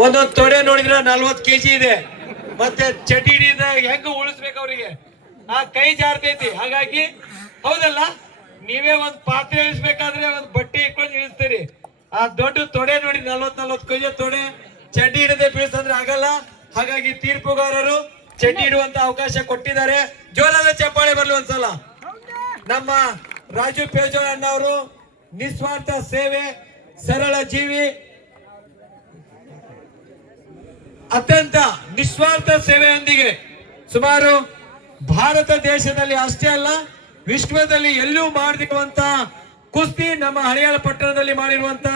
ಒಂದೊಂದು ತೊಡೆ ನೋಡಿದ್ರೆ 40 kg ಇದೆ. ಮತ್ತೆ ಚಟಿ ಹಿಡಿದ ಹೆಂಗ ಉಳಿಸ್ಬೇಕು ಅವ್ರಿಗೆ, ಆ ಕೈ ಜಾರ್ತೈತಿ. ಹಾಗಾಗಿ ಹೌದಲ್ಲ, ನೀವೇ ಒಂದ್ ಪಾತ್ರೆ ಇಳಿಸ್ಬೇಕಾದ್ರೆ ಒಂದ್ ಬಟ್ಟೆ ಇಟ್ಕೊಂಡು ಇಳಿಸ್ತೀರಿ. ಆ ದೊಡ್ಡ ತೊಡೆ ನೋಡಿ 40 kg ತೊಡೆ ಚಡ್ಡಿ ಹಿಡದೆ ಬೀಳ್ಸಂದ್ರೆ ಆಗಲ್ಲ. ಹಾಗಾಗಿ ತೀರ್ಪುಗಾರರು ಚಡ್ಡಿ ಇಡುವಂತ ಅವಕಾಶ ಕೊಟ್ಟಿದ್ದಾರೆ. ಜೋರಾದ ಚಪ್ಪಾಳೆ ಬರ್ಲಿ ಒಂದ್ಸಲ. ನಮ್ಮ ರಾಜು ಪೇಜೋಳ ಅಣ್ಣವರು ನಿಸ್ವಾರ್ಥ ಸೇವೆ, ಸರಳ ಜೀವಿ, ಅತ್ಯಂತ ನಿಸ್ವಾರ್ಥ ಸೇವೆಯೊಂದಿಗೆ ಸುಮಾರು ಭಾರತ ದೇಶದಲ್ಲಿ ಅಷ್ಟೇ ಅಲ್ಲ, ವಿಶ್ವದಲ್ಲಿ ಎಲ್ಲೂ ಮಾಡದಿರುವಂತ ಕುಸ್ತಿ ನಮ್ಮ ಹಳಿಯಾಳ ಪಟ್ಟಣದಲ್ಲಿ ಮಾಡಿರುವಂತ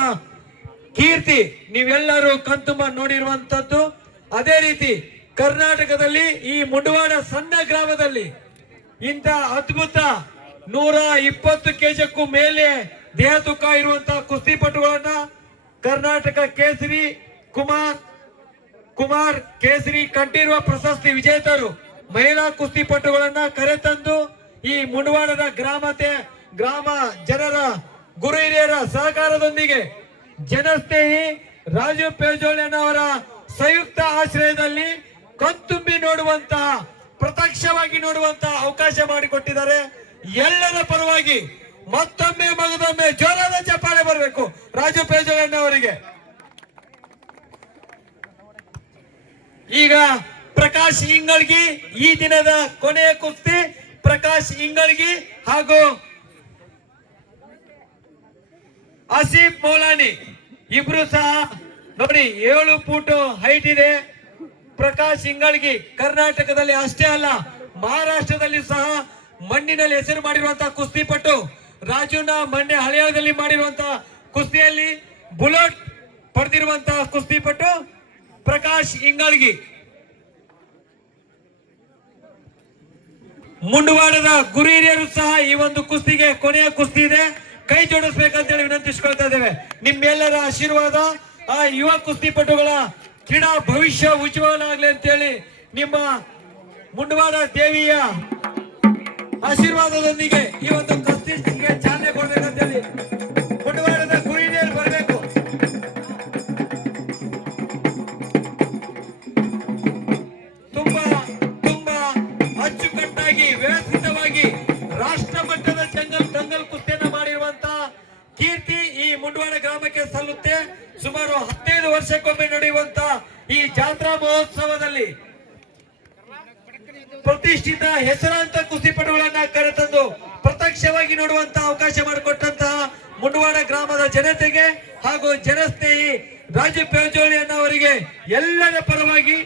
ಕೀರ್ತಿ ನೀವೆಲ್ಲರೂ ಕಣ್ತುಂಬ ನೋಡಿರುವಂತದ್ದು. ಅದೇ ರೀತಿ ಕರ್ನಾಟಕದಲ್ಲಿ ಈ ಮುಂಡವಾಡ ಸಣ್ಣ ಗ್ರಾಮದಲ್ಲಿ ಇಂಥ ಅದ್ಭುತ 120 kgಕ್ಕೂ ಮೇಲೆ ದೇಹ ತೂಕ ಇರುವಂತಹ ಕುಸ್ತಿಪಟುಗಳನ್ನ ಕರ್ನಾಟಕ ಕೇಸರಿ ಕುಮಾರ್ ಕೇಸರಿ ಕಂಠೀರವ ಪ್ರಶಸ್ತಿ ವಿಜೇತರು ಮಹಿಳಾ ಕುಸ್ತಿಪಟುಗಳನ್ನ ಕರೆತಂದು ಈ ಮುಂಡವಾಡದ ಗ್ರಾಮ ಜನರ ಗುರು ಹಿರಿಯರ ಸಹಕಾರದೊಂದಿಗೆ ಜನಸ್ನೇಹಿ ರಾಜು ಪೇಜೋಳನವರ ಸಂಯುಕ್ತ ಆಶ್ರಯದಲ್ಲಿ ಕಣ್ತುಂಬಿ ನೋಡುವಂತಹ, ಪ್ರತ್ಯಕ್ಷವಾಗಿ ನೋಡುವಂತಹ ಅವಕಾಶ ಮಾಡಿಕೊಟ್ಟಿದ್ದಾರೆ. ಎಲ್ಲರ ಪರವಾಗಿ ಮತ್ತೊಮ್ಮೆ ಮಗದೊಮ್ಮೆ ಜೋರಾದ ಚಪ್ಪಾಳೆ ಬರಬೇಕು ರಾಜು ಪೇಜೋಳನವರಿಗೆ. ಈಗ ಪ್ರಕಾಶ್ ಇಂಗಳಗಿ, ಈ ದಿನದ ಕೊನೆಯ ಕುಸ್ತಿ ಪ್ರಕಾಶ್ ಇಂಗಳಗಿ ಹಾಗೂ ಆಸಿಫ್ ಮೌಲಾನಿ ಇಬ್ರು ಸಹ ನೋಡಿ 7 ಫೂಟ್ ಹೈಟ್ ಇದೆ. ಪ್ರಕಾಶ್ ಇಂಗಳಗಿ ಕರ್ನಾಟಕದಲ್ಲಿ ಅಷ್ಟೇ ಅಲ್ಲ, ಮಹಾರಾಷ್ಟ್ರದಲ್ಲಿ ಸಹ ಮಣ್ಣಿನಲ್ಲಿ ಹೆಸರು ಮಾಡಿರುವಂತಹ ಕುಸ್ತಿಪಟು. ರಾಜುನ ಮಂಡ್ಯ ಹಳಿಯಾಳದಲ್ಲಿ ಮಾಡಿರುವಂತಹ ಕುಸ್ತಿಯಲ್ಲಿ ಬುಲೆಟ್ ಪಡೆದಿರುವಂತಹ ಕುಸ್ತಿಪಟು ಪ್ರಕಾಶ್ ಇಂಗಳಗಿ. ಮುಂಡವಾಡದ ಗುರು ಹಿರಿಯರು ಸಹ ಈ ಒಂದು ಕುಸ್ತಿಗೆ ಕೊನೆಯ ಕುಸ್ತಿ ಇದೆ, ಕೈ ಜೋಡಿಸ್ಬೇಕಂತೇಳಿ ವಿನಂತಿಸಿಕೊಳ್ತಾ ಇದ್ದೇವೆ. ನಿಮ್ಮೆಲ್ಲರ ಆಶೀರ್ವಾದ ಆ ಯುವ ಕುಸ್ತಿಪಟುಗಳ ಕ್ರೀಡಾ ಭವಿಷ್ಯ ಉಜ್ವಲ ಆಗ್ಲಿ ಅಂತೇಳಿ ನಿಮ್ಮ ಮುಂಡವಾಡ ದೇವಿಯ ಆಶೀರ್ವಾದದೊಂದಿಗೆ ಈ ಒಂದು ಕುಸ್ತಿಗೆ ಚಾಲನೆ ಕೊಡ್ಬೇಕಂತೇಳಿ ಮುಂಡವಾಡದ ಗುರು ಹಿರಿಯರು ಬರಬೇಕು. ತುಂಬಾ ಅಚ್ಚುಕಟ್ಟಾಗಿ ವ್ಯವಸ್ಥಿತವಾಗಿ ರಾಷ್ಟ್ರ ಮಟ್ಟದ ದಂಗಲ್ ಕುಸ್ತಿಯನ್ನ ಮಾಡಿರುವಂತಹ ಕೀರ್ತಿ ಈ ಮುಂಡವಾಡ ಗ್ರಾಮಕ್ಕೆ ಸಲ್ಲುತ್ತೆ. ಸುಮಾರು 15 ವರ್ಷಕ್ಕೊಮ್ಮೆ ನಡೆಯುವಂತ ಈ ಜಾತ್ರಾ ಮಹೋತ್ಸವದಲ್ಲಿ ಪ್ರತಿಷ್ಠಿತ ಹೆಸರಾಂತ ಕುಸ್ತಿಪಟುಗಳನ್ನ ಕರೆತಂದು ಪ್ರತ್ಯಕ್ಷವಾಗಿ ನೋಡುವಂತಹ ಅವಕಾಶ ಮಾಡಿಕೊಟ್ಟಂತಹ ಮುಂಡವಾಡ ಗ್ರಾಮದ ಜನತೆಗೆ ಹಾಗೂ ಜನಸ್ನೇಹಿ ರಾಜು ಪೇಜೋಳಿಯನ್ನವರಿಗೆ ಎಲ್ಲರ ಪರವಾಗಿ,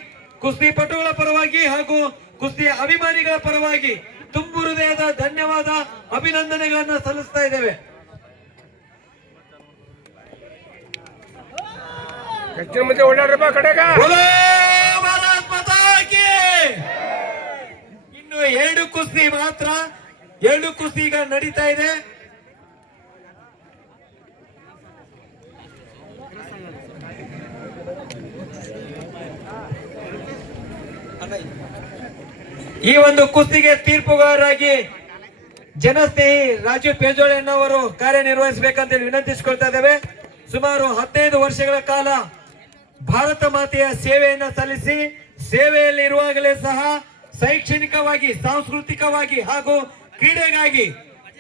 ಕುಸ್ತಿಪಟುಗಳ ಪರವಾಗಿ ಹಾಗೂ ಕುಸ್ತಿಯ ಅಭಿಮಾನಿಗಳ ಪರವಾಗಿ ತುಂಬು ಹೃದಯದ ಧನ್ಯವಾದ, ಅಭಿನಂದನೆಗಳನ್ನ ಸಲ್ಲಿಸ್ತಾ ಇದ್ದೇವೆ. ಇನ್ನು 2 ಕುಸ್ತಿ ಮಾತ್ರ, 2 ಕುಸ್ತಿ ಈಗ ನಡೀತಾ ಇದೆ. ಈ ಒಂದು ಕುಸ್ತಿಗೆ ತೀರ್ಪುಗಾರರಾಗಿ ಜನಸ್ನೇಹಿ ರಾಜು ಪೇಜೋಳನವರು ಕಾರ್ಯನಿರ್ವಹಿಸಬೇಕಂತ ವಿನಂತಿಸಿಕೊಳ್ತಾ ಇದ್ದೇವೆ. ಸುಮಾರು 15 ವರ್ಷಗಳ ಕಾಲ ಭಾರತ ಮಾತೆಯ ಸೇವೆಯನ್ನ ಸಲ್ಲಿಸಿ, ಸೇವೆಯಲ್ಲಿ ಇರುವಾಗಲೇ ಸಹ ಶೈಕ್ಷಣಿಕವಾಗಿ, ಸಾಂಸ್ಕೃತಿಕವಾಗಿ ಹಾಗೂ ಕ್ರೀಡೆಗಾಗಿ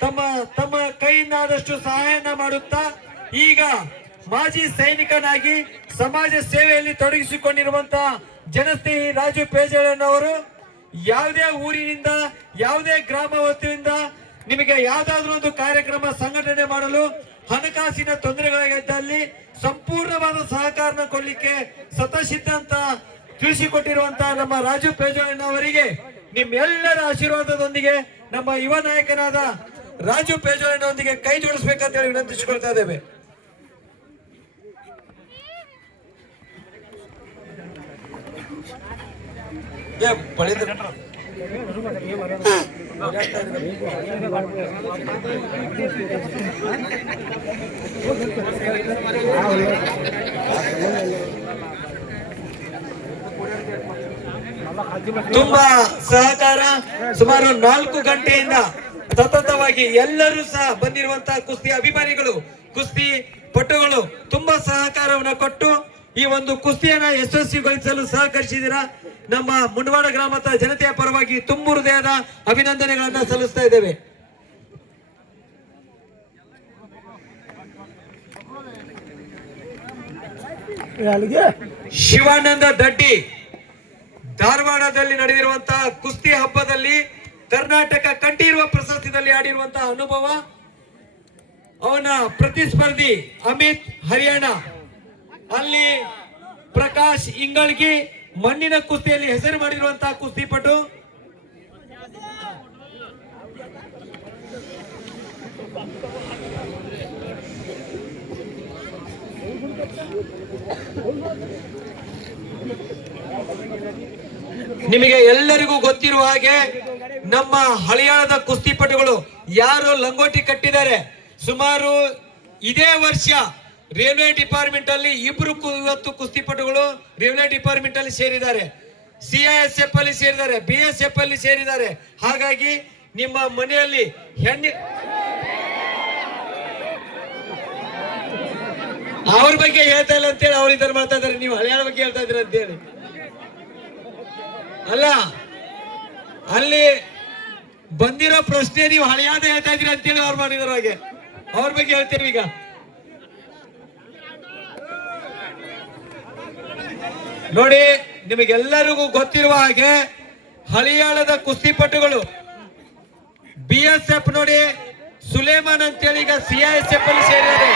ತಮ್ಮ ಕೈಯಿಂದಾದಷ್ಟು ಸಹಾಯನ ಮಾಡುತ್ತಾ ಈಗ ಮಾಜಿ ಸೈನಿಕನಾಗಿ ಸಮಾಜ ಸೇವೆಯಲ್ಲಿ ತೊಡಗಿಸಿಕೊಂಡಿರುವಂತಹ ಜನಸ್ನೇಹಿ ರಾಜು ಪೇಜೋಳನವರು ಯಾವುದೇ ಊರಿನಿಂದ, ಯಾವುದೇ ಗ್ರಾಮ ವತಿಯಿಂದ ನಿಮಗೆ ಯಾವುದಾದ್ರೂ ಒಂದು ಕಾರ್ಯಕ್ರಮ ಸಂಘಟನೆ ಮಾಡಲು ಹಣಕಾಸಿನ ತೊಂದರೆಗಳಿದ್ದಲ್ಲಿ ಸಂಪೂರ್ಣವಾದ ಸಹಕಾರನ ಕೊಡ್ಲಿಕ್ಕೆ ಸತಸಿದ್ಧ ಅಂತ ತಿಳಿಸಿಕೊಟ್ಟಿರುವಂತಹ ನಮ್ಮ ರಾಜು ಪೇಜೋಳನವರಿಗೆ ನಿಮ್ಮೆಲ್ಲರ ಆಶೀರ್ವಾದದೊಂದಿಗೆ ನಮ್ಮ ಯುವ ನಾಯಕನಾದ ರಾಜು ಪೇಜೋಳನೊಂದಿಗೆ ಕೈ ಜೋಡಿಸಬೇಕಂತ ಹೇಳಿ ವಿನಂತಿಸಿಕೊಳ್ತಾ ಇದ್ದೇವೆ. ತುಂಬಾ ಸಹಕಾರ, ಸುಮಾರು 4 ಗಂಟೆಯಿಂದ ಸತತವಾಗಿ ಎಲ್ಲರೂ ಸಹ ಬಂದಿರುವಂತಹ ಕುಸ್ತಿ ಅಭಿಮಾನಿಗಳು, ಕುಸ್ತಿ ಪಟುಗಳು ತುಂಬಾ ಸಹಕಾರವನ್ನು ಕೊಟ್ಟು ಈ ಒಂದು ಕುಸ್ತಿಯನ್ನ ಯಶಸ್ವಿಗೊಳಿಸಲು ಸಹಕರಿಸಿದ್ದೀರಾ. ನಮ್ಮ ಮುಂಡವಾಡ ಗ್ರಾಮದ ಜನತೆಯ ಪರವಾಗಿ ತುಂಬ ಹೃದಯದ ಅಭಿನಂದನೆಗಳನ್ನ ಸಲ್ಲಿಸ್ತಾ ಇದ್ದೇವೆ. ಶಿವಾನಂದ ದಡ್ಡಿ ಧಾರವಾಡದಲ್ಲಿ ನಡೆದಿರುವಂತಹ ಕುಸ್ತಿ ಹಬ್ಬದಲ್ಲಿ ಕರ್ನಾಟಕ ಕಂಠೀರವ ಪ್ರಶಸ್ತಿಯಲ್ಲಿ ಆಡಿರುವಂತಹ ಅನುಭವ. ಅವನ ಪ್ರತಿಸ್ಪರ್ಧಿ ಅಮಿತ್ ಹರಿಯಾಣ, ಅಲ್ಲಿ ಪ್ರಕಾಶ್ ಇಂಗಳಗಿ ಮಣ್ಣಿನ ಕುಸ್ತಿಯಲ್ಲಿ ಹೆಸರು ಮಾಡಿರುವಂತಹ ಕುಸ್ತಿಪಟು. ನಿಮಗೆ ಎಲ್ಲರಿಗೂ ಗೊತ್ತಿರುವ ಹಾಗೆ ನಮ್ಮ ಹಳಿಯಾಳದ ಕುಸ್ತಿಪಟುಗಳು ಯಾರು ಲಂಗೋಟಿ ಕಟ್ಟಿದ್ದಾರೆ, ಸುಮಾರು ಇದೇ ವರ್ಷ ರೈಲ್ವೆ ಡಿಪಾರ್ಟ್ಮೆಂಟ್ ಅಲ್ಲಿ ಇಬ್ರು ಇವತ್ತು ಕುಸ್ತಿಪಟುಗಳು ರೈಲ್ವೆ ಡಿಪಾರ್ಟ್ಮೆಂಟ್ ಅಲ್ಲಿ ಸೇರಿದ್ದಾರೆ, CISF ಅಲ್ಲಿ ಸೇರಿದ್ದಾರೆ, BSF ಅಲ್ಲಿ ಸೇರಿದ್ದಾರೆ. ಹಾಗಾಗಿ ನಿಮ್ಮ ಮನೆಯಲ್ಲಿ ಅವ್ರ ಬಗ್ಗೆ ಹೇಳ್ತಾ ಇಲ್ಲ ಅಂತೇಳಿ ಅವ್ರು ಇದನ್ನ ಮಾಡ್ತಾ ಇದಾರೆ, ನೀವು ಹಳಿಯಾಳ ಬಗ್ಗೆ ಹೇಳ್ತಾ ಇದ್ದೀರ ಅಂತೇಳಿ ಅಲ್ಲ. ಅಲ್ಲಿ ಬಂದಿರೋ ಪ್ರಶ್ನೆ ನೀವು ಹಳಿಯಾದ ಹೇಳ್ತಾ ಇದ್ದೀರಿ ಅಂತೇಳಿ ಅವ್ರು ಮಾಡಿದಾರ ಹಾಗೆ ಅವ್ರ ಬಗ್ಗೆ ಹೇಳ್ತೇವೆ. ಈಗ ನೋಡಿ, ನಿಮಗೆಲ್ಲರಿಗೂ ಗೊತ್ತಿರುವ ಹಾಗೆ ಹಳಿಯಾಳದ ಕುಸ್ತಿಪಟುಗಳು BSF ನೋಡಿ ಸುಲೇಮಾನ್ ಅಂತೇಳಿ ಈಗ CISF ಅಲ್ಲಿ ಸೇರಿದ್ದಾರೆ.